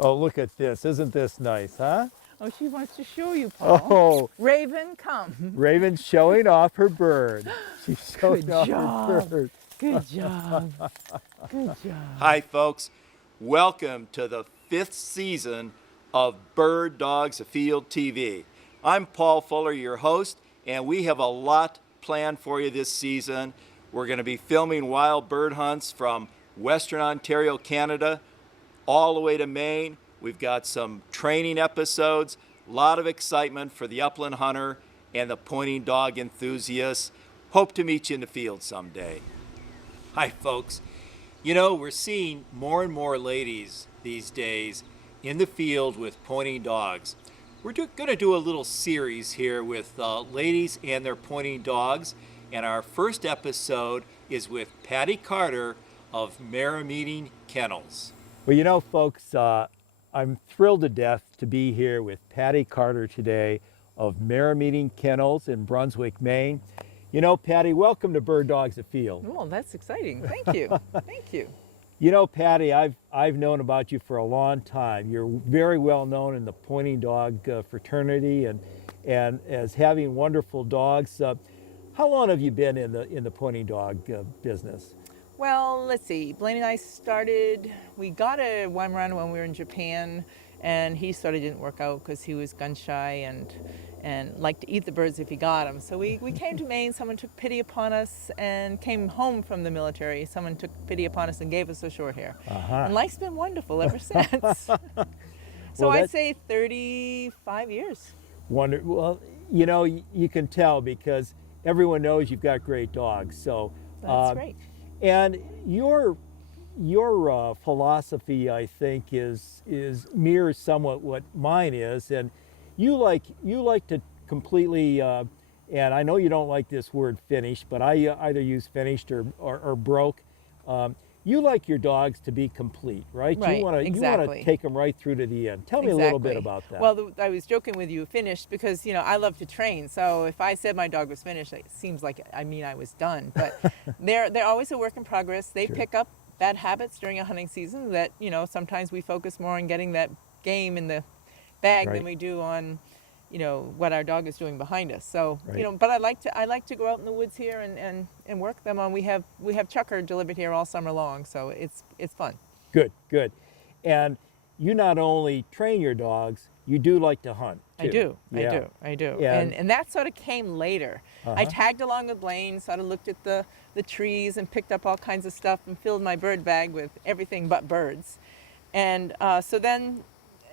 Oh, look at this. Isn't this nice, huh? Oh, she wants to show you, Paul. Oh, Raven, come. Raven's showing off her bird. She's showing Good off her job. bird. Good job. Good job. Hi, folks. Welcome to the 5th season of Bird Dogs Afield TV. I'm Paul Fuller, your host, and we have a lot planned for you this season. We're going to be filming wild bird hunts from Western Ontario, Canada, all the way to Maine. We've got some training episodes, a lot of excitement for the upland hunter and the pointing dog enthusiasts. Hope to meet you in the field someday. Hi, folks. You know, we're seeing more and more ladies these days in the field with pointing dogs. We're going to do a little series here with ladies and their pointing dogs. And our first episode is with Patti Carter of Merrimeeting Kennels. Well, you know, folks, I'm thrilled to death to be here with Patti Carter today of Merrimeeting Kennels in Brunswick, Maine. You know, Patti, welcome to Bird Dogs Afield. Well, that's exciting. Thank you. Thank you. You know, Patti, I've known about you for a long time. You're very well known in the pointing dog fraternity and as having wonderful dogs. How long have you been in the pointing dog business? Well, let's see. Blaine and I started, we got a Weimaraner when we were in Japan, and he sort of didn't work out because he was gun shy and liked to eat the birds if he got them. So we came to Maine, someone took pity upon us and came home from the military. Someone took pity upon us and gave us a short hair. And life's been wonderful ever since. So Well, I'd say 35 years. Well, you know, you can tell because everyone knows you've got great dogs. So That's great. And your philosophy, I think, is mirrors somewhat what mine is, and you like to completely. And I know you don't like this word "finished," but I either use "finished" or "broke." You like your dogs to be complete, right? Right, You want exactly. to take them right through to the end. Tell me a little bit about that. Well, I was joking with you, finished, because, you know, I love to train. So if I said my dog was finished, it seems like I was done. But they're always a work in progress. They pick up bad habits during a hunting season that, you know, sometimes we focus more on getting that game in the bag than we do on, you know, what our dog is doing behind us. So, you know, but I like to go out in the woods here and work them on. We have chucker delivered here all summer long, so it's fun. Good. And you not only train your dogs, you do like to hunt too. I do. Yeah. And that sort of came later. I tagged along with Blaine, sort of looked at the trees and picked up all kinds of stuff and filled my bird bag with everything but birds. And so then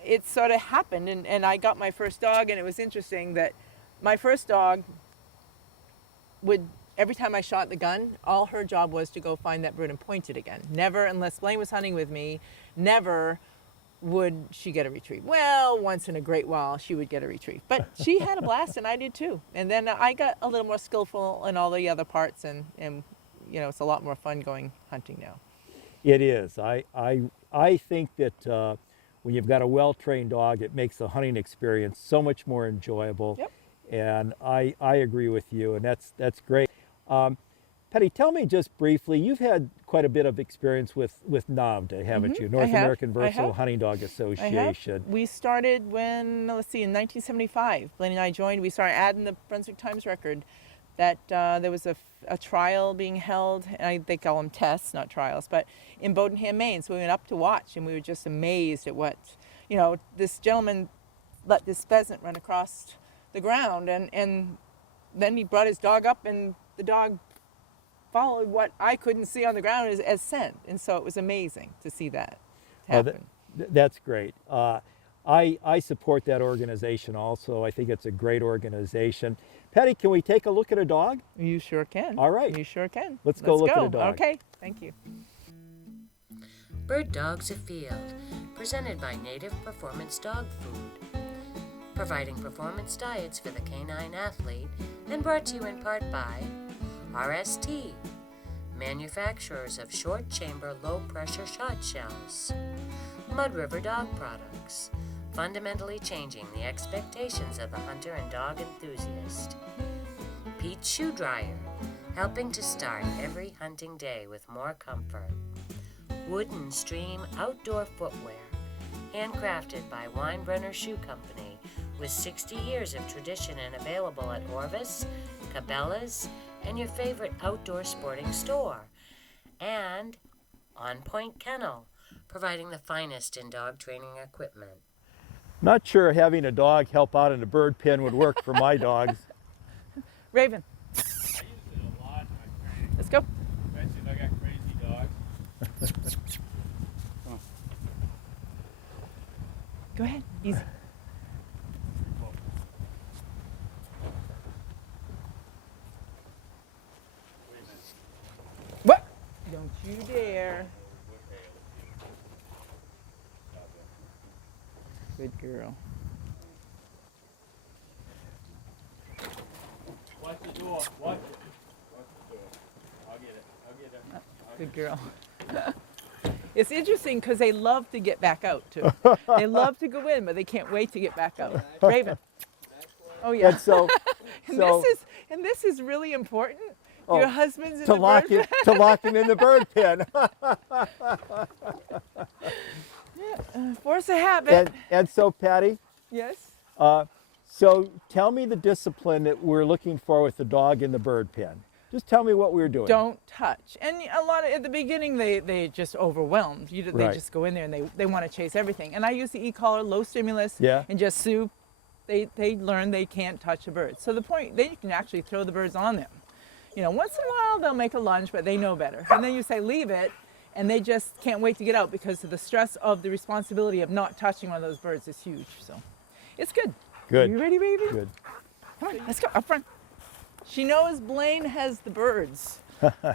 it sort of happened, and I got my first dog, and it was interesting that my first dog would, every time I shot the gun, all her job was to go find that bird and point it again. Never, unless Blaine was hunting with me, never would she get a retrieve. Well, once in a great while she would get a retrieve. But she had a blast, and I did too. And then I got a little more skillful in all the other parts, and you know, it's a lot more fun going hunting now. It is. I think that when you've got a well-trained dog, it makes the hunting experience so much more enjoyable. Yep. And I agree with you, and that's great. Patti, tell me just briefly, you've had quite a bit of experience with NAVDA, haven't you? North American Versatile Hunting Dog Association. We started when, let's see, in 1975. Blaine and I joined. We started adding the Brunswick Times record that there was a trial being held, and they call them tests, not trials, but in Bodenham, Maine. So we went up to watch, and we were just amazed at what, you know, this gentleman let this pheasant run across the ground, and then he brought his dog up, and the dog followed what I couldn't see on the ground as scent. And so it was amazing to see that happen. That's great. I support that organization also. I think it's a great organization. Patti, can we take a look at a dog? You sure can. All right. You sure can. Let's go look at a dog. Okay, thank you. Bird Dogs Afield, presented by Native Performance Dog Food, providing performance diets for the canine athlete, and brought to you in part by RST, manufacturers of short chamber low pressure shot shells, Mud River Dog Products, fundamentally changing the expectations of the hunter and dog enthusiast, Pete's Shoe Dryer, helping to start every hunting day with more comfort, Wood and Stream Outdoor Footwear, handcrafted by Weinbrenner Shoe Company, with 60 years of tradition and available at Orvis, Cabela's, and your favorite outdoor sporting store. And On Point Kennel, providing the finest in dog training equipment. Not sure having a dog help out in a bird pen would work for my dogs. Raven, I use it a lot in my training. let's go. Mentioned I got crazy dogs. Go ahead. Easy. What? Don't you dare. Good girl. Watch the door. Watch it. Watch the door. I'll get it. I'll get it. Good girl. It's interesting because they love to get back out too. They love to go in, but they can't wait to get back out. Raven. Oh yeah. And so, and this is really important. Oh, Your husband's in to the lock bird him to lock him in the bird pen. Force a habit. And so, Patti, Yes. so tell me the discipline that we're looking for with the dog in the bird pen. Just tell me what we're doing. Don't touch. And a lot of, at the beginning, they just overwhelmed. They Right. just go in there and they want to chase everything. And I use the e-collar, low stimulus, Yeah. and just soothe. They learn they can't touch a bird. So the point, then you can actually throw the birds on them. You know, once in a while they'll make a lunge, but they know better. And then you say leave it, and they just can't wait to get out because of the stress of the responsibility of not touching one of those birds is huge. So it's good. Good. Are you ready, baby? Good. Come on, let's go up front. She knows Blaine has the birds.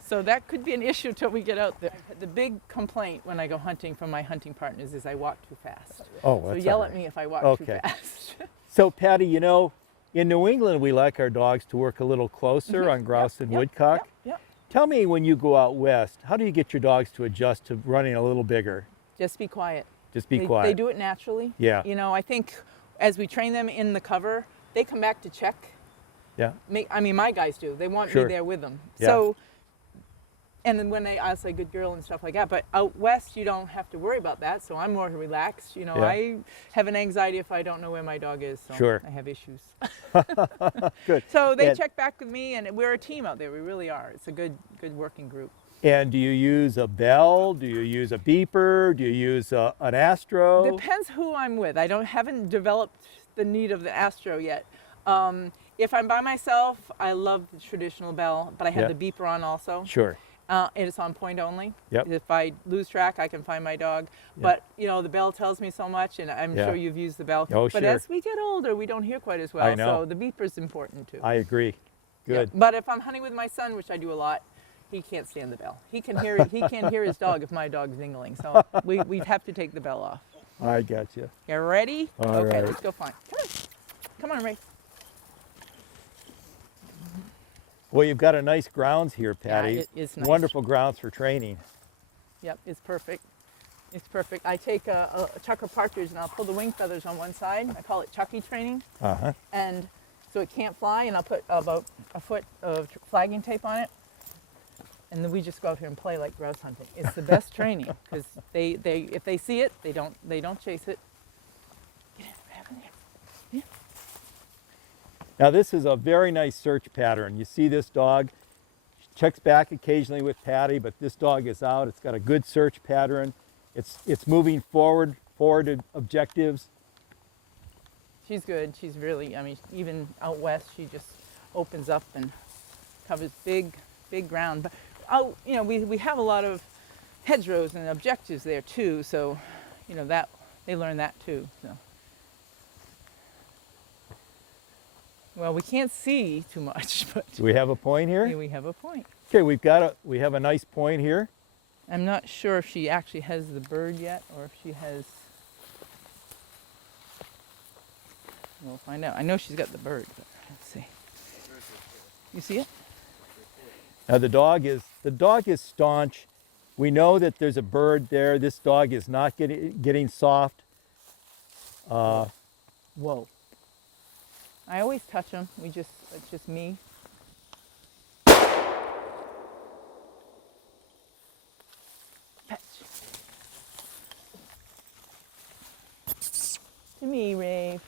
So that could be an issue till we get out there. The big complaint when I go hunting from my hunting partners is I walk too fast. Oh, So that's yell all at right. me if I walk Okay. too fast. So, Patti, you know, in New England, we like our dogs to work a little closer on grouse and woodcock. Yep. Tell me, when you go out west, how do you get your dogs to adjust to running a little bigger? Just be quiet. Just be They quiet. do it naturally. Yeah. You know, I think as we train them in the cover, they come back to check. Yeah. I mean, my guys do. They want Sure. me there with them. Yeah. So, and then when I'll say good girl and stuff like that. But out west, you don't have to worry about that. So I'm more relaxed. You know, Yeah. I have an anxiety if I don't know where my dog is. So Sure. I have issues. Good. So they And- check back with me, and we're a team out there. We really are. It's a good working group. And do you use a bell? Do you use a beeper? Do you use an Astro? Depends who I'm with. Haven't developed the need of the Astro yet. If I'm by myself, I love the traditional bell, but I have Yeah. the beeper on also. Sure. And it's on point only. Yep. If I lose track, I can find my dog. Yeah. But you know, the bell tells me so much, and I'm Yeah. sure you've used the bell. Oh, but sure. as we get older, we don't hear quite as well. I know. So the beeper's important too. I agree. Yeah. Good. But if I'm hunting with my son, which I do a lot, he can't stand the bell. He can hear it. He can't hear his dog if my dog's dingling. So we have to take the bell off. I got you. You ready? All okay, right. let's go find. Come on, Ray. Well, you've got a nice grounds here, Patti. it is nice. Wonderful grounds for training. Yep, it's perfect. It's perfect. I take a chucker partridge and I'll pull the wing feathers on one side. I call it Chucky training. Uh-huh. And so it can't fly, and I'll put about a foot of flagging tape on it. And then we just go out here and play like grouse hunting. It's the best training because they if they see it, they don't chase it. Get in, what happened there? Yeah. Now this is a very nice search pattern. You see this dog, she checks back occasionally with Patti, but this dog is out. It's got a good search pattern. It's moving forward to objectives. She's good. She's really, I mean, even out west, she just opens up and covers big ground. But out, you know, we have a lot of hedgerows and objectives there too. So, you know, that they learn that too. So. Well, we can't see too much, but Do we have a point yeah, here? we have a point. Okay, we have a nice point here. I'm not sure if she actually has the bird yet or if she has. We'll find out. I know she's got the bird, but let's see. You see it? Now the dog is staunch. We know that there's a bird there. This dog is not getting soft. Whoa. I always touch them. It's just me. Fetch. To me, Rave.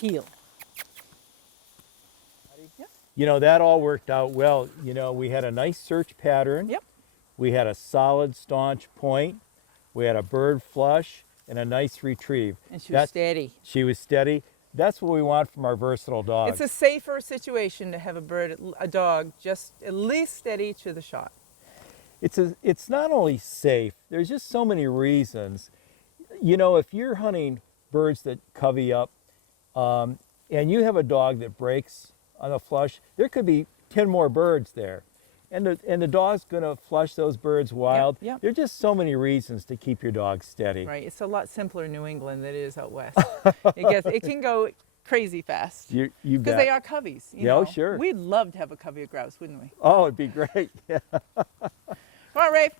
Heel. Yep. You know, that all worked out well. You know, we had a nice search pattern. Yep. We had a solid, staunch point. We had a bird flush and a nice retrieve. And she was That- steady. She was steady. That's what we want from our versatile dogs. It's a safer situation to have a dog just at least steady to the shot. It's not only safe, there's just so many reasons. You know, if you're hunting birds that covey up, and you have a dog that breaks on a flush, there could be 10 more birds there. And the dog's gonna flush those birds wild. yep. There's just so many reasons to keep your dog steady. Right. It's a lot simpler in New England than it is out west. It can go crazy fast. You Because bet. they are coveys. You Yeah, oh, know. sure. We'd love to have a covey of grouse, wouldn't we? Oh, it'd be great. Yeah. Come on, Rafe.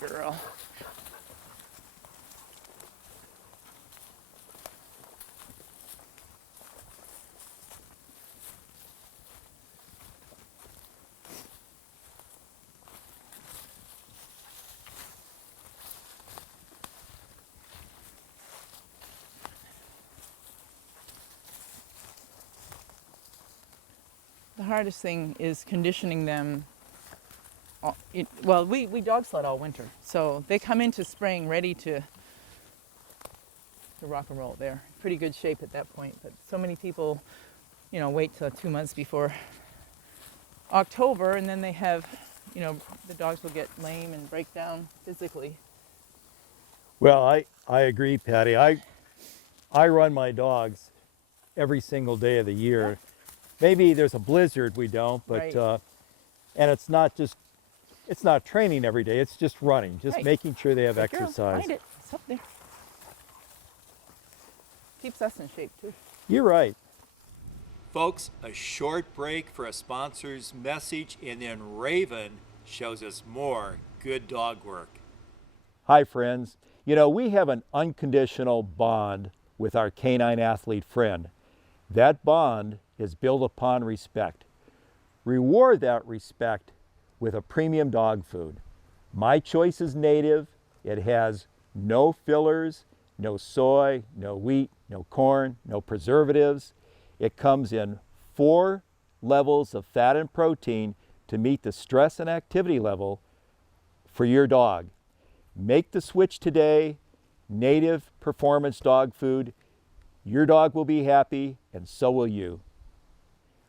Good girl. The hardest thing is conditioning them. Well, we dog sled all winter, so they come into spring ready to rock and roll. They're in pretty good shape at that point, but so many people, you know, wait till 2 months before October, and then they have, you know, the dogs will get lame and break down physically. Well, I agree, Patty. I run my dogs every single day of the year. Yeah. Maybe there's a blizzard, we don't, but Right. and it's not training every day. It's just running, just Right. making sure they have Good girl. exercise. Find it. It's up there. Keeps us in shape too. You're right. Folks, a short break for a sponsor's message, and then Raven shows us more good dog work. Hi, friends. You know, we have an unconditional bond with our canine athlete friend. That bond is built upon respect. Reward that respect with a premium dog food. My Choice is native. It has no fillers, no soy, no wheat, no corn, no preservatives. It comes in 4 levels of fat and protein to meet the stress and activity level for your dog. Make the switch today. Native performance dog food. Your dog will be happy, and so will you.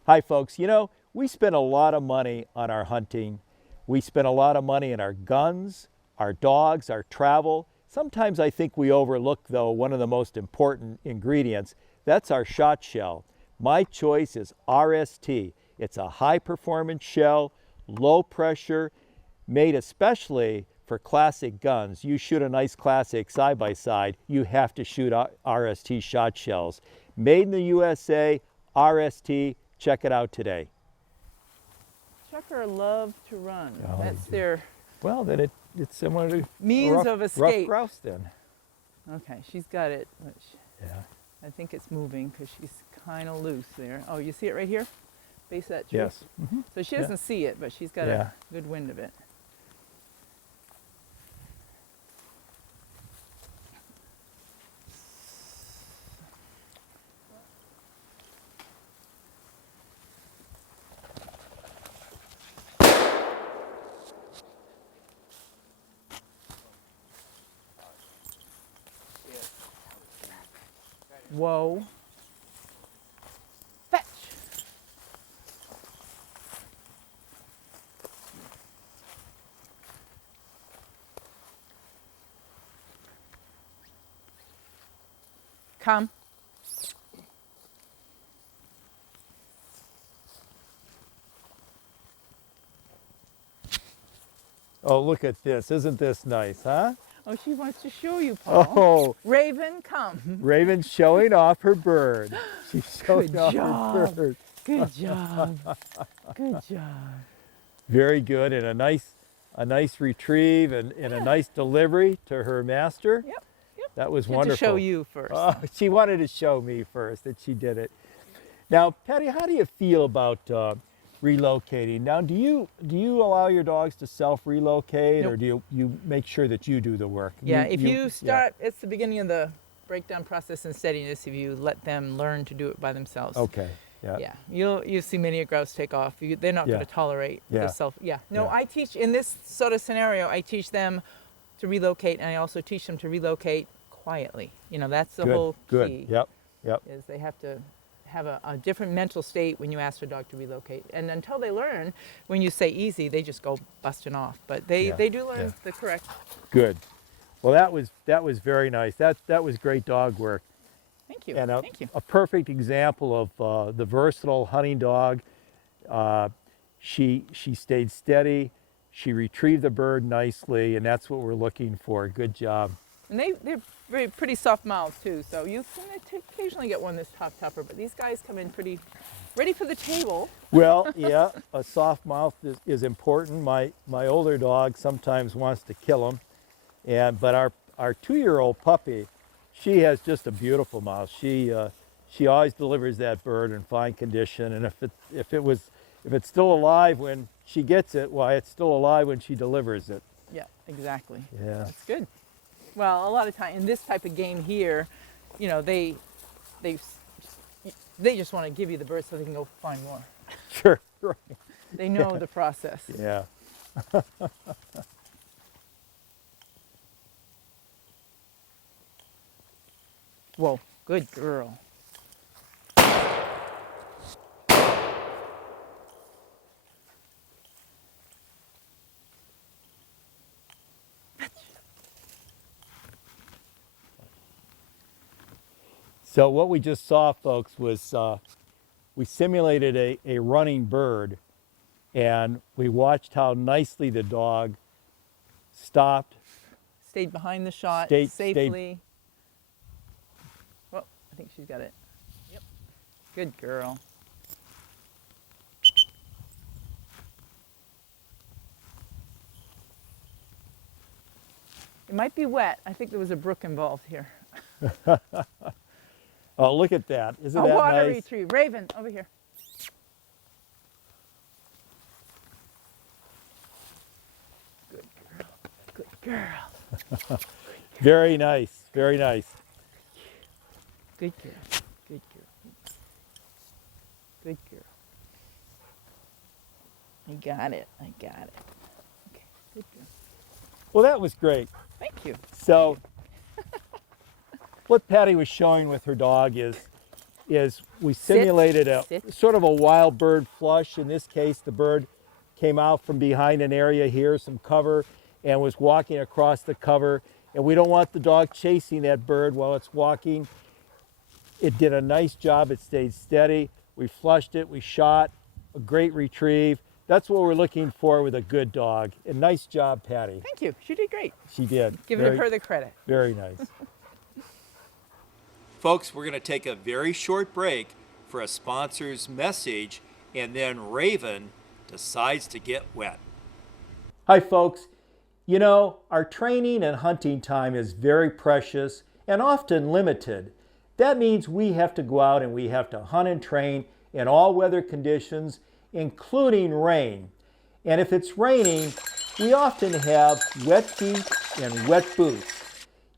Hi, folks. You know, we spend a lot of money on our hunting. We spend a lot of money on our guns, our dogs, our travel. Sometimes I think we overlook, though, one of the most important ingredients. That's our shot shell. My Choice is RST. It's a high-performance shell, low pressure, made especially for classic guns. You shoot a nice classic side-by-side, you have to shoot RST shot shells. Made in the USA, RST, check it out today. Chukar love to run. Oh, That's they do. their Well, then it's similar to means of rough escape. grouse then. Okay, she's got it. Which Yeah. I think it's moving because she's kind of loose there. Oh, you see it right here? Base of that tree? Yes. Mhm. So she Yeah. doesn't see it, but she's got Yeah. a good wind of it. Whoa. Fetch. Come. Oh, look at this. Isn't this nice, huh? Oh, she wants to show you, Paul. Oh, Raven, come. Raven's showing off her bird. She's showing Good off job. her bird. Good job. Good job. Very good, and a nice retrieve and a nice delivery to her master. Yep. Yep. That was Had to wonderful. show you first. Oh, she wanted to show me first that she did it. Now, Patty, how do you feel about relocating. Now, do you allow your dogs to self-relocate, Nope. or do you make sure that you do the work? Yeah, if you yeah. start, it's the beginning of the breakdown process in steadiness if you let them learn to do it by themselves. Okay. Yeah. Yeah, you see many grouse take off. They're not going Yeah. to tolerate Yeah. the self. Yeah, no, Yeah. I teach in this sort of scenario. I teach them to relocate, and I also teach them to relocate quietly. You know, that's the Good. whole Good. key. Yep. Yep. Is they have to have a different mental state when you ask their dog to relocate, and until they learn, when you say easy, they just go busting off. But they do learn Yeah. the correct. Good. Well, that was very nice. That was great dog work. Thank you. And Thank you. a perfect example of the versatile hunting dog. She stayed steady. She retrieved the bird nicely, and that's what we're looking for. Good job. And they're pretty soft mouthed too, so you can occasionally get one that's top tupper, but these guys come in pretty ready for the table. Well, yeah, a soft mouth is important. My older dog sometimes wants to kill them, but our 2-year-old puppy, she has just a beautiful mouth. She always delivers that bird in fine condition, and if it's still alive when she gets it, why, it's still alive when she delivers it. Yeah, exactly. Yeah. That's good. Well, a lot of time in this type of game here, you know, they just want to give you the bird so they can go find more. Sure. Right. They know the process. Yeah. Whoa, good girl. So what we just saw, folks, was we simulated a running bird, and we watched how nicely the dog stopped. Stayed behind the shot Stayed- safely. Well, I think she's got it. Yep. Good girl. It might be wet. I think there was a brook involved here. Oh, look at that. Isn't A that water nice? retrieve. Raven, over here. Good girl. Good girl. Very nice. Very nice. Good girl. Good girl. Good girl. I got it. I got it. Okay. Good girl. Well, that was great. Thank you. So what Patti was showing with her dog is we simulated a Sit. sort of a wild bird flush. In this case, the bird came out from behind an area here, some cover, and was walking across the cover. And we don't want the dog chasing that bird while it's walking. It did a nice job. It stayed steady. We flushed it. We shot. A great retrieve. That's what we're looking for with a good dog. And nice job, Patti. Thank you. She did great. She did. Giving her the credit. Very nice. Folks, we're going to take a very short break for a sponsor's message, and then Raven decides to get wet. Hi, folks. You know, our training and hunting time is very precious and often limited. That means we have to go out and we have to hunt and train in all weather conditions, including rain. And if it's raining, we often have wet feet and wet boots.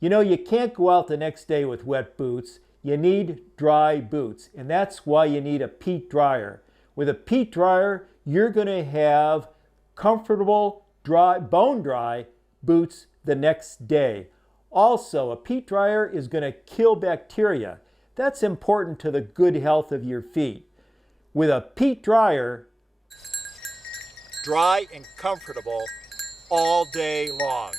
You know, you can't go out the next day with wet boots. You need dry boots, and that's why you need a peat dryer. With a peat dryer, you're going to have comfortable, dry, bone dry boots the next day. Also, a peat dryer is going to kill bacteria. That's important to the good health of your feet. With a peat dryer, Dry and comfortable all day long.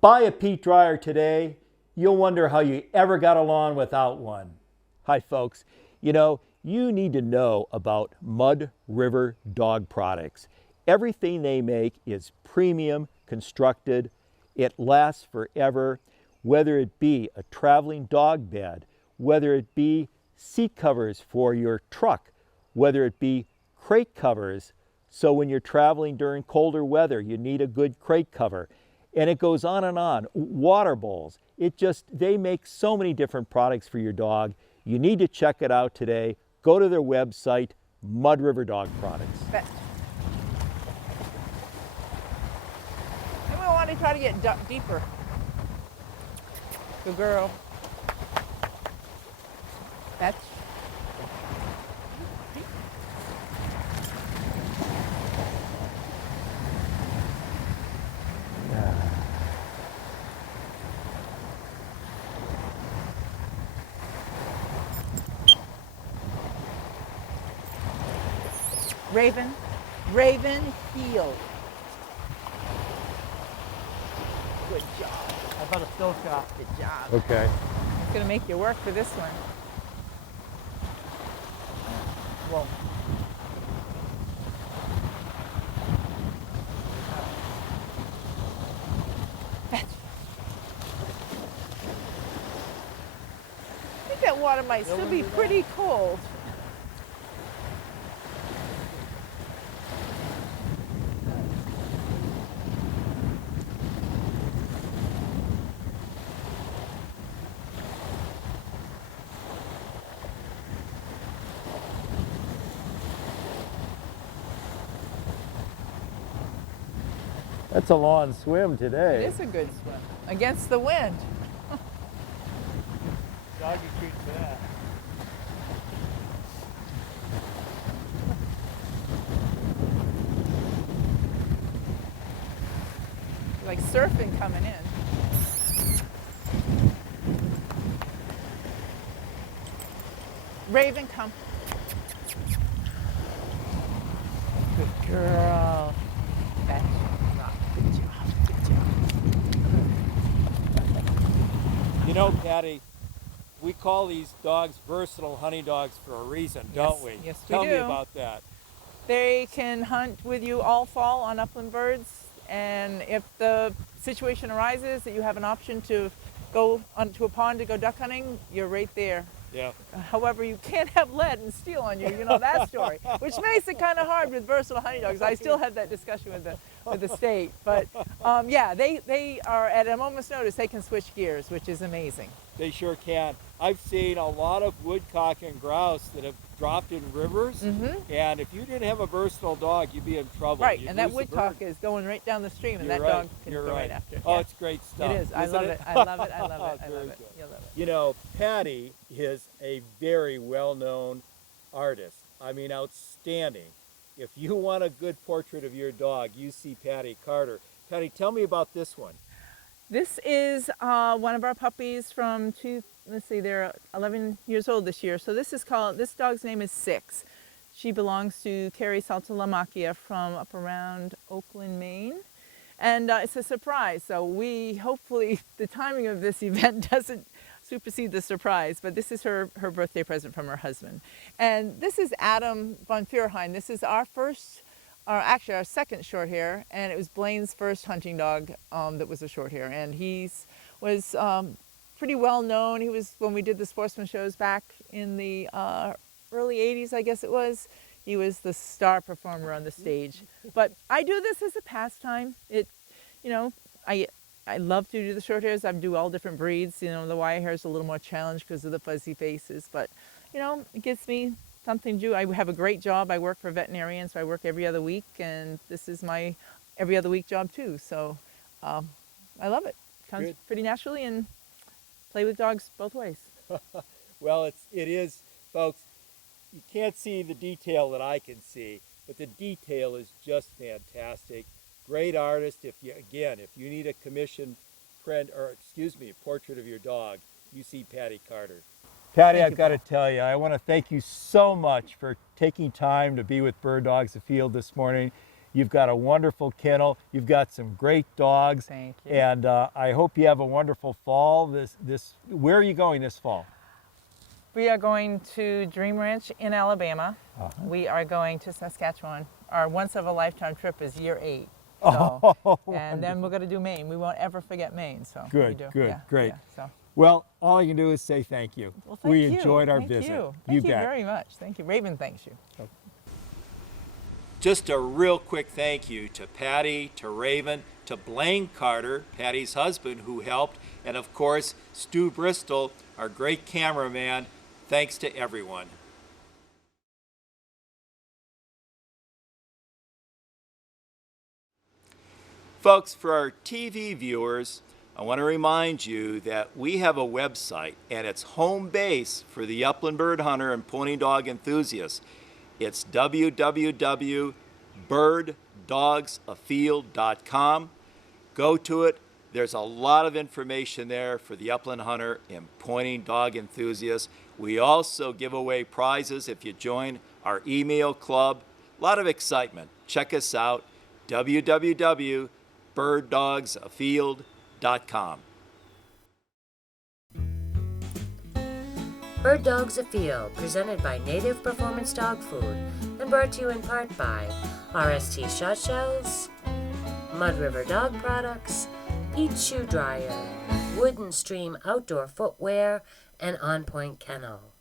buy a peat dryer today. You'll wonder how you ever got along without one. Hi, folks. You know, you need to know about Mud River Dog Products. Everything they make is premium constructed. It lasts forever, whether it be a traveling dog bed, whether it be seat covers for your truck, whether it be crate covers. So when you're traveling during colder weather, you need a good crate cover. And it goes on and on. Water bowls. They make so many different products for your dog. You need to check it out today. Go to their website, Mud River Dog Products. Bet. And we want to try to get deeper. Good girl. Fetch. Raven. Raven heel. Good job. How about a still shot? Good job. Okay. It's going to make you work for this one. Whoa. Fetch. I think that water might still be pretty cold. That's a long swim today. It is a good swim against the wind. Doggy treat for that. Like surfing coming in. Raven, come. Good girl. Fetch. Good job. Good job. You know, Patty, we call these dogs versatile honey dogs for a reason, don't we? Yes, we Tell me do. about that. They can hunt with you all fall on upland birds, and if the situation arises that you have an option to go onto a pond to go duck hunting, you're right there. Yeah. However, you can't have lead and steel on you. You know that story, which makes it kind of hard with versatile honey dogs. I still have that discussion with the state, but yeah, they are at a moment's notice. They can switch gears, which is amazing. They sure can. I've seen a lot of woodcock and grouse that have dropped in rivers, and if you didn't have a versatile dog, you'd be in trouble. Right, You'd and that lose the woodcock bird. is going right down the stream, and You're that right. dog can You're go right right. after. Oh, Yeah. it's great stuff. It is. I isn't love it. I love it. I love it. I love Very it. good. You love it. You know, Patti is a very well-known artist. I mean, outstanding. If you want a good portrait of your dog, you see Patti Carter. Patti, tell me about this one. This is one of our puppies from let's see, they're 11 years old this year. So this dog's name is Six. She belongs to Carrie Saltalamacchia from up around Oakland, Maine. And it's a surprise. So hopefully the timing of this event doesn't supersede the surprise, but this is her birthday present from her husband. And this is Adam von Feuerheim. This is our second short hair, and it was Blaine's first hunting dog that was a short hair. And he was pretty well known. He was, when we did the sportsman shows back in the early 80s, I guess it was, he was the star performer on the stage. But I do this as a pastime. I love to do the short hairs. I do all different breeds. The wire hair is a little more challenged because of the fuzzy faces, but it gives me something to do. I have a great job. I work for a veterinarian, so I work every other week, and this is my every other week job too. So I love it. Comes Good. pretty naturally, and play with dogs both ways. Well, it is, folks, you can't see the detail that I can see, but the detail is just fantastic. Great artist. If you need a commission print, or a portrait of your dog, you see Patti Carter. Patti, I've got to tell you, I want to thank you so much for taking time to be with Bird Dogs Afield this morning. You've got a wonderful kennel. You've got some great dogs. Thank you. And I hope you have a wonderful fall. Where are you going this fall? We are going to Dream Ranch in Alabama. We are going to Saskatchewan. Our once-of-a-lifetime trip is year 8. So, and then we're going to do Maine. We won't ever forget Maine. So Good, we do. good, Yeah, great. yeah, so. Well, all I can do is say thank you. Well, thank we you. enjoyed our Thank visit. You. Thank you bet. very much. Thank you. Raven thanks you. Just a real quick thank you to Patti, to Raven, to Blaine Carter, Patti's husband, who helped, and of course, Stu Bristol, our great cameraman. Thanks to everyone. Folks, for our TV viewers, I want to remind you that we have a website, and it's home base for the upland bird hunter and pointing dog enthusiast. It's www.birddogsafield.com. Go to it. There's a lot of information there for the upland hunter and pointing dog enthusiast. We also give away prizes if you join our email club. A lot of excitement. Check us out, www.birddogsafield.com. Bird Dogs Afield, presented by Native Performance Dog Food, and brought to you in part by RST Shot Shells, Mud River Dog Products, Eat Shoe Dryer, Wooden Stream Outdoor Footwear, and On Point Kennel.